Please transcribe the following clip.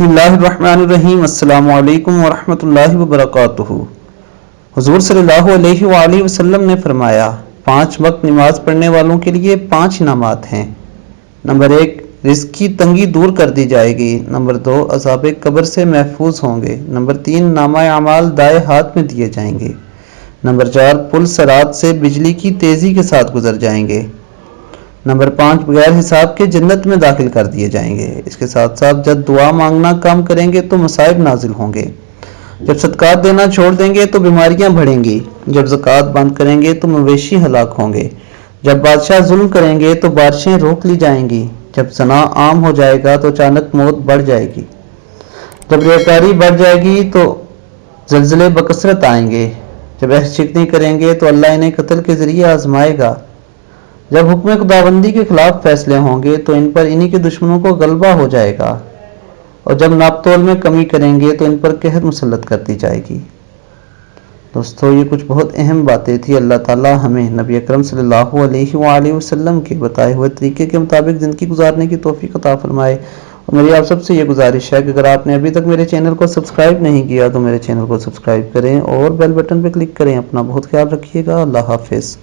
بسم اللہ الرحمن الرحیم۔ السلام علیکم ورحمۃ اللہ وبرکاتہ۔ حضور صلی اللہ علیہ وآلہ وسلم نے فرمایا 5 وقت نماز پڑھنے والوں کے لیے 5 انعامات ہیں۔ نمبر 1، رزق کی تنگی دور کر دی جائے گی۔ نمبر 2، عذاب قبر سے محفوظ ہوں گے۔ نمبر 3، نامہ اعمال دائیں ہاتھ میں دیے جائیں گے۔ نمبر 4، پل صراط سے بجلی کی تیزی کے ساتھ گزر جائیں گے۔ نمبر 5، بغیر حساب کے جنت میں داخل کر دیے جائیں گے۔ اس کے ساتھ ساتھ جب دعا مانگنا کم کریں گے تو مصائب نازل ہوں گے۔ جب صدقات دینا چھوڑ دیں گے تو بیماریاں بڑھیں گی۔ جب زکوٰۃ بند کریں گے تو مویشی ہلاک ہوں گے۔ جب بادشاہ ظلم کریں گے تو بارشیں روک لی جائیں گی۔ جب زنا عام ہو جائے گا تو اچانک موت بڑھ جائے گی۔ جب ریاکاری بڑھ جائے گی تو زلزلے بکثرت آئیں گے۔ جب عہد شکنی کریں گے تو اللہ انہیں قتل کے ذریعے آزمائے گا۔ جب حکم خداوندی کے خلاف فیصلے ہوں گے تو ان پر انہی کے دشمنوں کو غلبہ ہو جائے گا، اور جب ناپ تول میں کمی کریں گے تو ان پر قحط مسلط کر دی جائے گی۔ دوستو، یہ کچھ بہت اہم باتیں تھی۔ اللہ تعالیٰ ہمیں نبی اکرم صلی اللہ علیہ وآلہ وسلم کے بتائے ہوئے طریقے کے مطابق زندگی گزارنے کی توفیق عطا فرمائے۔ اور میری آپ سب سے یہ گزارش ہے کہ اگر آپ نے ابھی تک میرے چینل کو سبسکرائب نہیں کیا تو میرے چینل کو سبسکرائب کریں اور بیل بٹن پہ کلک کریں۔ اپنا بہت خیال رکھیے گا۔ اللہ حافظ۔